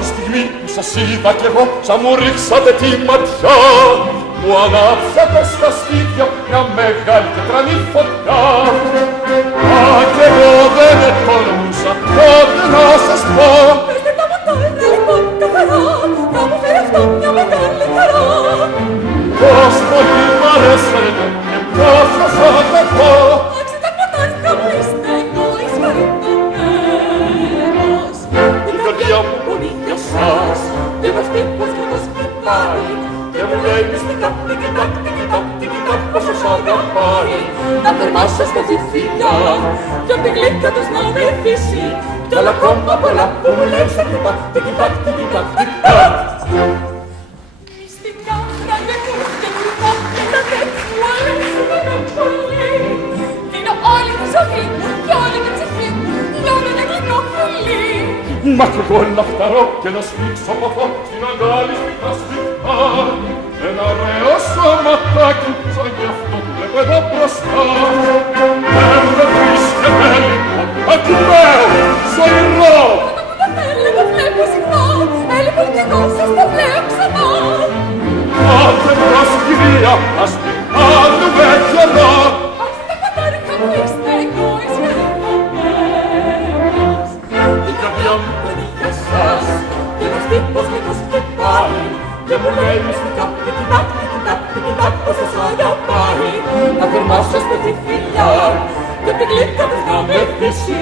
τη στιγμή που σας είδα κι εγώ, σαν μου ρίξατε τη ματιά, μου ανάψατε στα στήθια μια μεγάλη και τρανή φωτιά. Μα κι εγώ δεν ετολμούσα τότε να σας πω, πέστε τα μου τώρα λοιπόν καθαρά, θα μου φέρει αυτό μια μεγάλη χαρά. Πώς πολύ μ' αρέσετε και πώς σας αγαπώ. Άξε τα ποτάρια μου είστε νωρίς χαριτωμένος. Η καρδιά μου πονεί για σας και με χτύπος και το σκυπάει και μου λέει μυστικά τικιτάκ, τικιτάκ, τικιτάκ πως σας αγαπάει. να θερμάσω στο τη φιλιά κι απ' την γλύκα τους να με φύσει κι άλλα ακόμα πολλά που μου λέει σε χτυπά τικιτάκ, τικιτάκ, τικιτάκ. Μυστικά ραντεβού και κρυφά και τα τέτοια μου αρέσουνε πολύ. Δίνω όλη τη ζωή μου κι όλη την ψυχή μου για ένα γλυκό φιλί. Μα κι εγώ να φταρώ και να σφίξω από αυτό στην αγκάλη σπιταστικά ένα ωραίο σωματάκι σαν κι αυτό που βλέπω εδώ μπροστά. Δεν με βρίσκεται λοιπόν ακουμπαίο, ζωηρό. Όταν τα έλεγα βλέπω συχνά, έλειπον κι εγώ σας το βλέπω ξανά. Άτε προς κυρία, ας την κάνουμε καιρό. Άξε τα πατάρικα μου είστε εγώης χαριτωμένος. Η καρδιά μου Πονεί για σας και ένας τύπος με το σκεπάει και μου λέει μυστικά τικιτάκ, τικιτάκ, τικιτάκ πως σας αγαπάει. Να θερμάσω στη φιλιά και την γλύκα τους να με πείσει